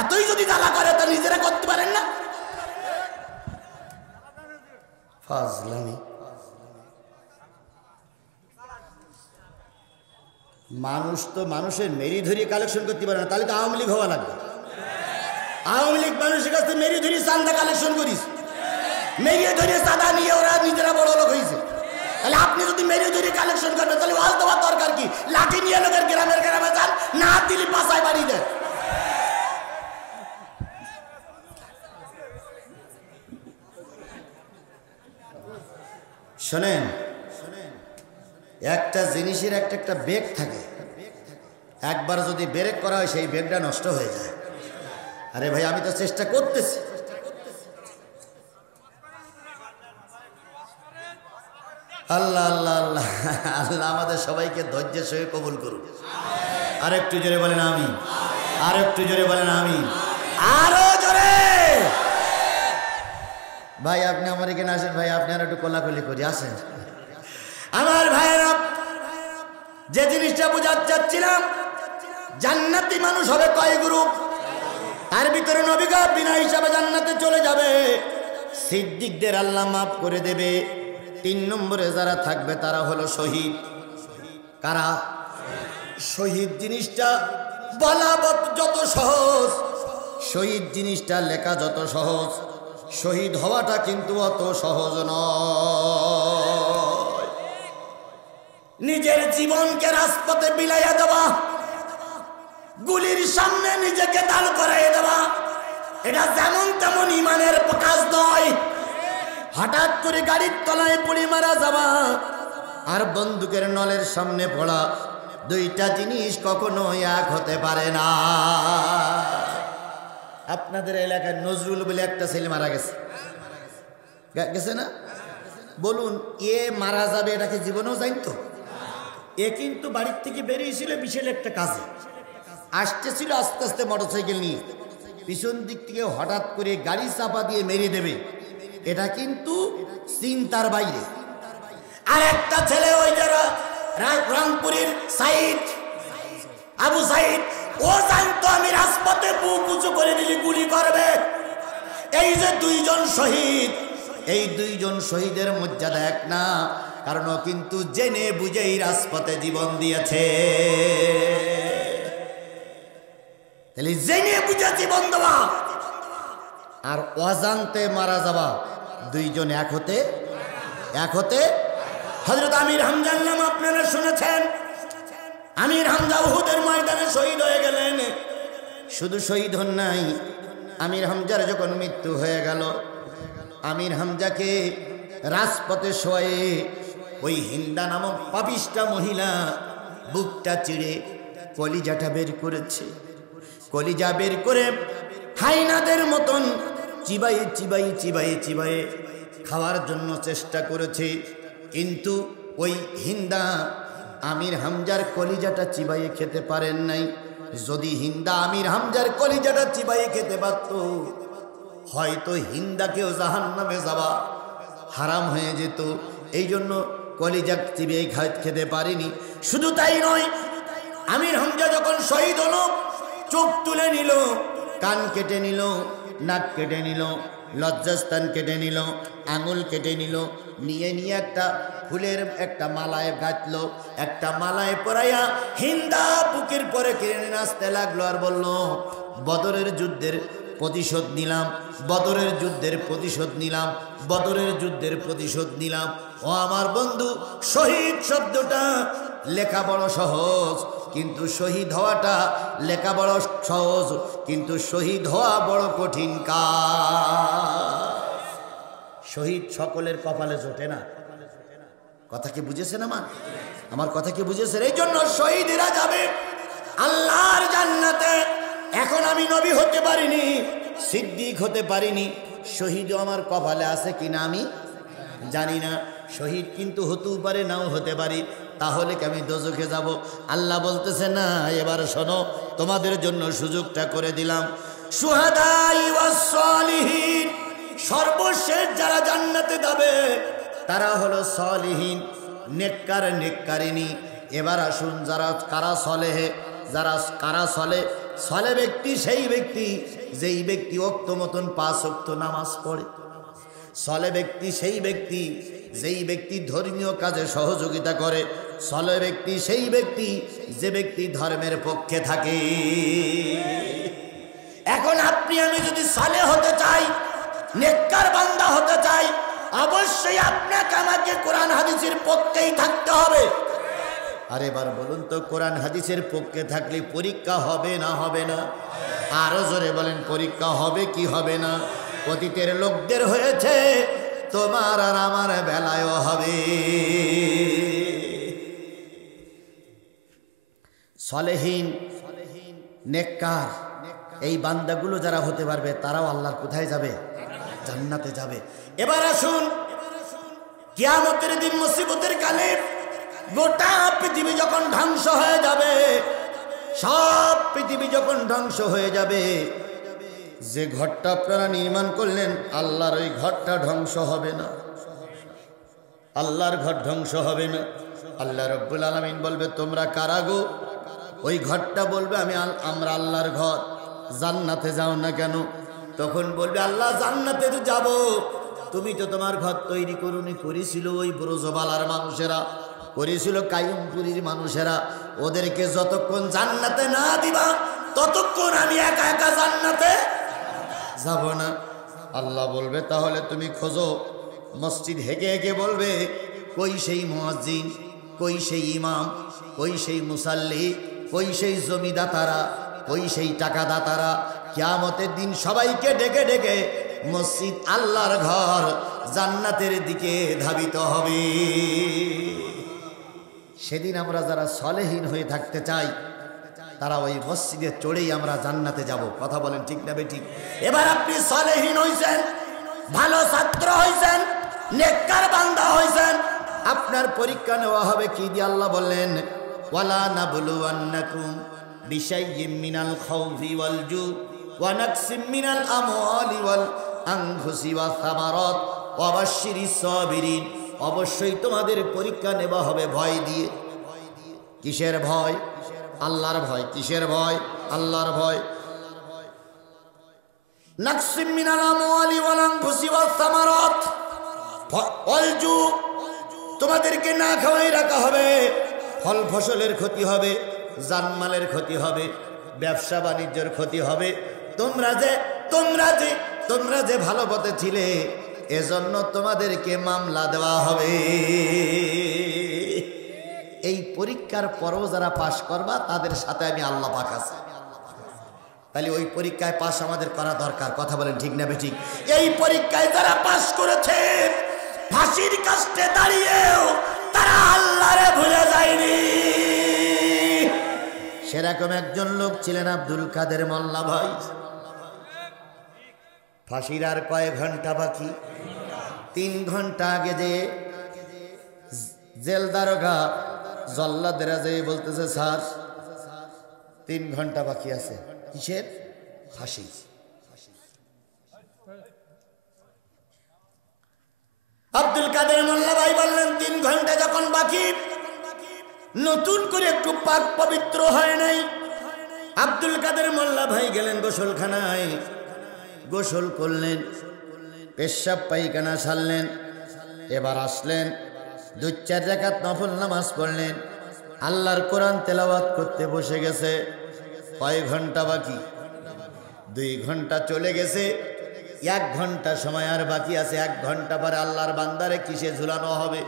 এতই যদি জ্বালা করে তা নিজেরা করতে পারেন না? ফাজলামি। মানুষ তো মানুষের মেরি ধরিয়ে কালেকশন করতে পারে না, তাহলে তো আওয়ামী লীগ হওয়া লাগবে। আওয়ামী লীগ মানুষের কাছে মেরি ধরিয়ে চাঁদা কালেকশন করিস, মেরিয়ে ধরিয়ে চাঁদা নিয়ে ওরা নিজেরা বড় লোক হয়েছে। তাহলে আপনি যদি মেরি ধরিয়ে কালেকশন করবেন তাহলে ওয়াজ দেওয়ার দরকার কি? লাঠি নিয়ে লোকের গ্রামের গ্রামে যান, না দিলে পাশায় বাড়ি দেন। শোনেন, একটা জিনিসের একটা বেগ থাকে, একবার যদি ব্রেক করা হয় সেই বেগটা নষ্ট হয়ে যায়। আরে ভাই আমি তো চেষ্টা করতেছি। আল্লাহ আল্লাহ আল্লাহ আল্লাহ আমাদের সবাইকে ধৈর্যের সঙ্গে কবুল করুন। আর একটু জোরে বলেন আমিন, আর একটু জোরে বলেন আমিন, আরো জোরে। ভাই আপনি আমার এখানে আসেন, ভাই আপনি আর একটু কোলাকুলি করি, আসেন। আমার ভাইয়েরা, যে জিনিসটা বোঝাতে চাচ্ছিলাম, জান্নাতি মানুষ হবে কয় গ্রুপ? তার ভিতরে নবীগা বিনা হিসাবে জান্নাতে চলে যাবে, সিদ্দিকদের আল্লাহ মাফ করে দেবে। 3 নম্বরে যারা থাকবে তারা হলো শহীদ। কারা? শহীদ জিনিসটা বলা যত সহজ, শহীদ জিনিসটা লেখা যত সহজ, শহীদ হওয়াটা কিন্তু অত সহজ নয়। নিজের জীবনকে রাজপথে বিলাইয়া দেওয়া, গুলির সামনে নিজেকে দাঁড় করাইয়া দেওয়া, এটা যেমন তেমন ইমানের কাজ নয়। হঠাৎ করে গাড়ির তলায় পড়ে মারা যাওয়া আর বন্দুকের নলের সামনে পড়া, দুইটা জিনিস কখনো এক হতে পারে না। আপনাদের এলাকায় নজরুল বলে একটা ছেলে মারা গেছে, গেছে না? বলুন, এ মারা যাবে এটাকে জীবনেও জানতো? এ কিন্তু বাড়ির থেকে বেরিয়েছিল বিশাল একটা কাজে, আসতেছিল আস্তে আস্তে মোটরসাইকেল নিয়ে, পিছন দিক থেকে হঠাৎ করে গাড়ি চাপা দিয়ে মেরে দেবে, এটা কিন্তু চিন্তার বাইরে। আর একটা ছেলে ওই যারা রংপুরের সাইদ, আবু সাইদ, ও জানতো আমি রাজপথে বুক উঁচু করে দিলে গুলি করবে। এই যে 2 জন শহীদ, এই 2 জন শহীদের মর্যাদা এক না, কারণ ও কিন্তু জেনে বুঝেই রাজপথে জীবন দিয়েছে। তাহলে জেনে বুঝে জীবন দেওয়া আর অজান্তে মারা যাওয়া, 2 জন এক হতে। হযরত আমির হামজার নাম আপনারা শুনেছেন। আমির হামজা উহুদের ময়দানে শহীদ হয়ে গেলেন। শুধু শহীদ হন নাই, আমির হামজার যখন মৃত্যু হয়ে গেল, আমির হামজাকে রাজপথে শোয়ে ওই হিন্দা নামক পাপিষ্টা মহিলা বুকটা চিড়ে কলিজাটা বের করেছে। কলিজা বের করে হাইনাদের মতন চিবাই চিবাই চিবাই চিবাই খাওয়ার জন্য চেষ্টা করেছে, কিন্তু ওই হিন্দা আমির হামজার কলিজাটা চিবাইয়ে খেতে পারেন নাই। যদি হিন্দা আমির হামজার কলিজাটা চিবাইয়ে খেতে পারত, হয়তো হিন্দাকেও জাহান্নামে যাওয়া হারাম হয়ে যেত। এই জন্য কলিজা চিবিয়ে খেতে পারেনি। শুধু তাই নয়, আমির হামজা যখন শহীদ হলো, চোখ তুলে নিল, কান কেটে নিল, নাক কেটে নিল, লজ্জাস্থান কেটে নিল, আঙুল কেটে নিল, নিয়ে একটা ফুলের একটা মালায় গাঁথলো, একটা মালায় পরাইয়া হিন্দা বুকের পরে কেড়ে নাচতে লাগলো আর বলল, বদরের যুদ্ধের প্রতিশোধ নিলাম, বদরের যুদ্ধের প্রতিশোধ নিলাম, বদরের যুদ্ধের প্রতিশোধ নিলাম। ও আমার বন্ধু, শহীদ শব্দটা লেখা বড় সহজ, কিন্তু শহীদ হওয়াটা লেখা বড় সহজ, কিন্তু শহীদ হওয়া বড় কঠিন কাজ। শহীদ সকলের কপালে জোটে না। কথা কি বুঝেছেন? আমার কথা কি বুঝেছেন? এই জন্য শহীদরা যাবে আল্লাহর জান্নাতে। এখন আমি নবী হতে পারিনি, সিদ্দিক হতে পারিনি, শহীদও আমার কপালে আছে কিনা আমি জানি না। শহীদ কিন্তু হতেও পারে, নাও হতে পারি। তাহলে কি আমি দোজখে যাব? আল্লাহ বলতেছে না, এবার শোনো, তোমাদের জন্য সুযোগটা করে দিলাম। শুহাদাই ওয়াস সালিহিন, সর্বশেষ যারা জান্নাতে যাবে তারা হলো সালিহিন, নেককার নেককারিনী। এবার আসুন, যারা কারা সলেহে, যারা কারা সলে ব্যক্তি সেই ব্যক্তি যেই ব্যক্তি ওয়াক্ত মতন 5 ওয়াক্ত নামাজ পড়ে। সলে ব্যক্তি সেই ব্যক্তি যেই ব্যক্তি ধর্মীয় কাজে সহযোগিতা করে। সলে ব্যক্তি সেই ব্যক্তি যে ব্যক্তি ধর্মের পক্ষে থাকে। এখন আপনি আমি যদি সালে হতে চাই, নেককার বান্দা হতে চাই, অবশ্যই আপনাকে আমাকে কোরআন হাদিসের পক্ষেই থাকতে হবে। আর এবার বলুন তো, কোরআন হাদিসের পক্ষে থাকলে পরীক্ষা হবে না হবে না? আরো জোরে বলেন, পরীক্ষা হবে কি হবে না? অতীতের লোকদের হয়েছে, তোমার আর আমার বেলায়ও হবে। সলেহীন নেককার এই বান্দাগুলো যারা হতে পারবে, তারাও আল্লাহর কোথায় যাবে? জান্নাতে যাবে। এবার আসুন, কিয়ামতের দিন মুসিবতের কালে গোটা পৃথিবী যখন ধ্বংস হয়ে যাবে, সব পৃথিবী যখন ধ্বংস হয়ে যাবে, যে ঘরটা আপনারা নির্মাণ করলেন, আল্লাহর ওই ঘরটা ধ্বংস হবে না। আল্লাহর ঘর ধ্বংস হবে না। আল্লাহ রাব্বুল আলামিন বলবে, তোমরা কারা গো? ওই ঘরটা বলবে, আমরা আল্লাহর ঘর। জান্নাতে যাও না কেন? তখন বলবে আল্লাহ জান্নাতে তো যাব, তুমি তো তোমার ঘর তৈরি করুনি, করেছিল ওই ব্রজবালার মানুষেরা, করেছিল কায়ুমপুরীর মানুষেরা, ওদেরকে যতক্ষণ জান্নাতে না দিবা ততক্ষণ আমি একা একা জান্নাতে যাব না। আল্লাহ বলবে তাহলে তুমি খোঁজো। মসজিদ হেগে হেগে বলবে কই সেই মুয়াজ্জিন, কই সেই ইমাম, কই সেই মুসাল্লি, কই সেই জমিদাতারা, কই সেই টাকাদাতারা। কিয়ামতের দিন সবাইকে ডেকে ডেকে মসজিদ আল্লাহর ঘর জান্নাতের দিকে ধাবিত হবে। সেদিন আমরা যারা সলেহীন হয়ে থাকতে চাই তারা ওই মসজিদে চড়েই আমরা জান্নাতে যাব। কথা বলেন ঠিক না বেঠিক? এবার আপনি সলেহীন হইছেন, ভালো ছাত্র হইছেন, নেককার বান্দা হইছেন, আপনার পরীক্ষা নেওয়া হবে কি দিয়ে? আল্লাহ বললেন ওয়ালা নাবলুওয়ান্নাকুম বিশাইয়্যিম মিনাল খাউফি ওয়াল জু ওয়া নাকসিম মিনাল আমওয়ালি ওয়াল আনফুসি ওয়াস সামারাত ওয়া বাশশিরিস সাবিরিন। অবশ্যই তোমাদের পরীক্ষা নেওয়া হবে ভয় দিয়ে। কিসের ভয়? আল্লাহর ভয়। কিসের ভয়? আল্লাহর ভয়। নাকসিম মিনাল আমওয়ালি ওয়াল আনফুসি ওয়াস সামারাত ওয়াল জু, তোমাদেরকে না খাওয়াই রাখা হবে, ফল ফসলের ক্ষতি হবে, জানমালের ক্ষতি হবে, ব্যবসা বাণিজ্যের ক্ষতি হবে। তোমরা যে ভালো পথে ছিলে এজন্য তোমাদেরকে মামলা দেওয়া হবে। এই পরীক্ষার পরও যারা পাশ করবা তাদের সাথে আমি আল্লাহ পাক আছি। তাহলে ওই পরীক্ষায় পাশ আমাদের করা দরকার। কথা বলেন ঠিক না বেঠিক? এই পরীক্ষায় যারা পাশ করেছে ফাঁসির কাছে দাঁড়িয়েও তারা আল্লাহরে ভুলে যায়নি। সেরকম একজন লোক ছিলেন আব্দুল কাদের মোল্লা ভাই। ফাঁসির আর কয়েক ঘন্টা বাকি। 3 ঘন্টা আগে যে জেল দারোগা জল্লাদেরা যে বলতেছে স্যার 3 ঘন্টা বাকি আছে। কিসের? ফাঁসি। আব্দুল কাদের মোল্লা ভাই বললেন 3 ঘন্টা যখন বাকি, নতুন করে একটু পাক পবিত্র হয় নাই। আব্দুল কাদের মোল্লা ভাই গেলেন গোসলখানায়, গোসল করলেন, পেশাব পায়খানা সারলেন, এবার আসলেন 2-4 রাকাত নফল নামাজ পড়লেন, আল্লাহর কোরআন তেলাওয়াত করতে বসে গেছে। কয় ঘন্টা বাকি? 2 ঘন্টা চলে গেছে, 1 ঘন্টা সময় আর বাকি আছে। 1 ঘন্টা পরে আল্লাহর বান্দারে কিসে ঝুলানো হবে?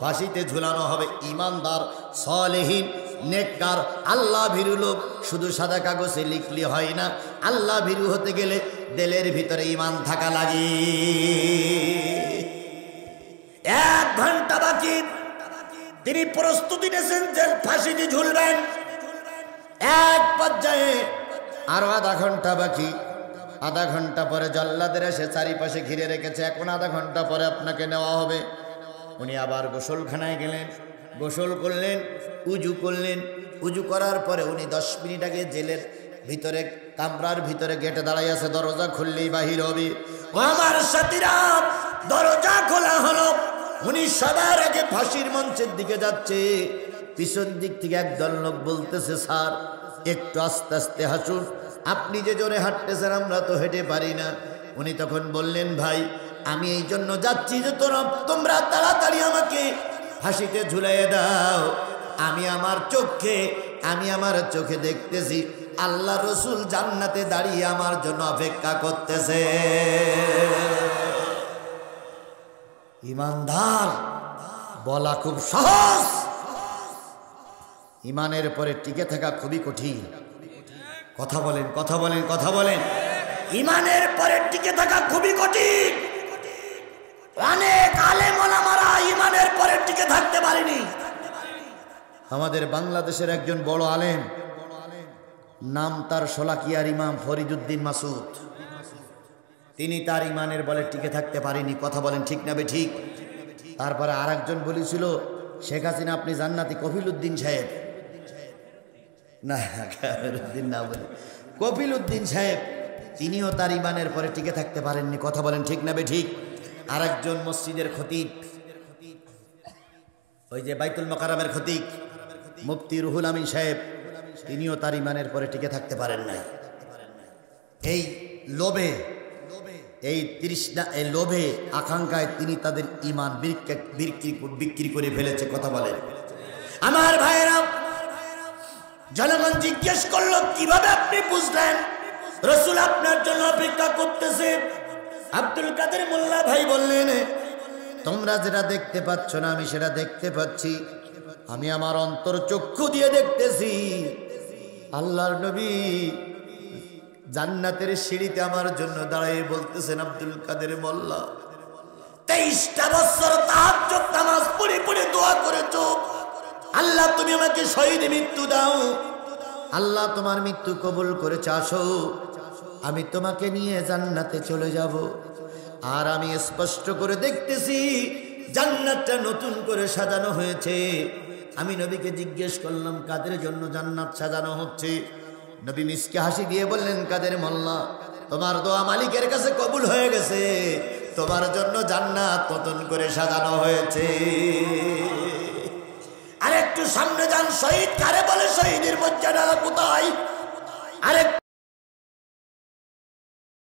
ফাঁসিতে ঝুলানো হবে। ইমানদার, সলেহীন, নেককার, আল্লাহ ভীরু লোক শুধু সাদা কাগজে লিখলে হয় না। আল্লাহ ভীরু হতে গেলে দিলের ভিতরে ঈমান থাকা লাগে। 1 ঘন্টা বাকি, তিনি প্রস্তুতি নিয়েছেন যে ফাঁসিতে ঝুলবেন। এক পর্যায়ে আরো 1/2 ঘন্টা বাকি। 1/2 ঘন্টা পরে জল্লাদের এসে চারিপাশে ঘিরে রেখেছে, এখন 1/2 ঘন্টা পরে আপনাকে নেওয়া হবে। উনি আবার গোসলখানায় গেলেন, গোসল করলেন, উজু করলেন। উজু করার পরে উনি 10 মিনিট আগে জেলের ভিতরে, কামরার ভিতরে গেটে দাঁড়াই আছে, দরজা খুললেই বাহির হবে। আমার সাথীরা, দরজা খোলা হলো। উনি সবার আগে ফাঁসির মঞ্চের দিকে যাচ্ছে। পিছন দিক থেকে একদল লোক বলতেছে স্যার একটু আস্তে আস্তে হাঁটুন, আপনি যে জোরে হাঁটতেছেন আমরা তো হেঁটে পারি না। উনি তখন বললেন ভাই আমি এই জন্য যাচ্ছি যে তোমরা তাড়াতাড়ি আমাকে ফাঁসিতে ঝুলাইয়ে দাও। আমি আমার চোখে দেখতেছি আল্লাহ রসুল জান্নাতে দাঁড়িয়ে আমার জন্য অপেক্ষা করতেছে। ইমানদার বলা খুব সহজ, ইমানের পরে টিকে থাকা খুবই কঠিন। কথা বলেন, কথা বলেন, কথা বলেন। ইমানের পরে টিকে থাকা খুবই কঠিন। অনেক আলেম ওলামারা ইমানের পরে টিকে থাকতে পারেনি। আমাদের বাংলাদেশের একজন বড় আলেম, নাম তার শোলাকিয়ার ইমাম ফরিদউদ্দিন মাসুদ, তিনি তার ইমানের বলে টিকে থাকতে পারেনি। কথা বলেন ঠিক না বেঠিক? তারপরে আর একজন বলেছিল শেখ হাসিনা আপনি জান্নাতি, কফিল উদ্দিন সাহেব, না কফিলউদ্দিন না বলে কফিল উদ্দিন সাহেব, তিনিও তার ইমানের পরে টিকে থাকতে পারেননি। কথা বলেন ঠিক না বেঠিক? আর একজন মসজিদের খতিব, ওই যে বাইতুল মোকাররমের খতিব মুফতি রুহুল আমিন সাহেব, তিনিও তার ইমানের পরে টিকে থাকতে পারেন নাই। এই লোভে, এই তৃষ্ণা, এই লোভে আকাঙ্ক্ষায় তিনি তাদের ঈমান বিক্রি করে ফেলেছে। কথা বলেন আমার ভাইরা। জনগণ জিজ্ঞেস করলো, কিভাবে আপনি বুঝলেন রাসূল আপনার জন্য অপেক্ষা করতেছে? আব্দুল কাদের মোল্লা ভাই বললেন, তোমরা যেটা দেখতে পাচ্ছ না আমি সেটা দেখতে পাচ্ছি। আমি আমার অন্তর চক্ষু দিয়ে দেখতেছি আল্লাহর নবী জান্নাতের সিঁড়িতে আমার জন্য দাঁড়িয়ে বলতেছেন, আব্দুল কাদের মোল্লা 23টা বছর তাহাজ্জুদ নামাজ পড়ে পড়ে দোয়া করেছো, আল্লাহ তুমি আমাকে শহীদ মৃত্যু দাও, আল্লাহ তোমার মৃত্যু কবুল করেছে, আসো আমি তোমাকে নিয়ে জান্নাতে চলে যাব। আর আমি স্পষ্ট করে দেখতেছি জান্নাতটা নতুন করে সাজানো হয়েছে। আমি নবীকে জিজ্ঞেস করলাম, কাদের জন্য জান্নাত সাজানো হচ্ছে? নবী মিসকে হাসি দিয়ে বললেন, কাদের মোল্লা তোমার দোয়া মালিকের কাছে কবুল হয়ে গেছে, তোমার জন্য জান্নাত নতুন করে সাজানো হয়েছে। আর একটু সামনে যান, শহীদ কারে বলে, শহীদের মর্যাদা কোথায়?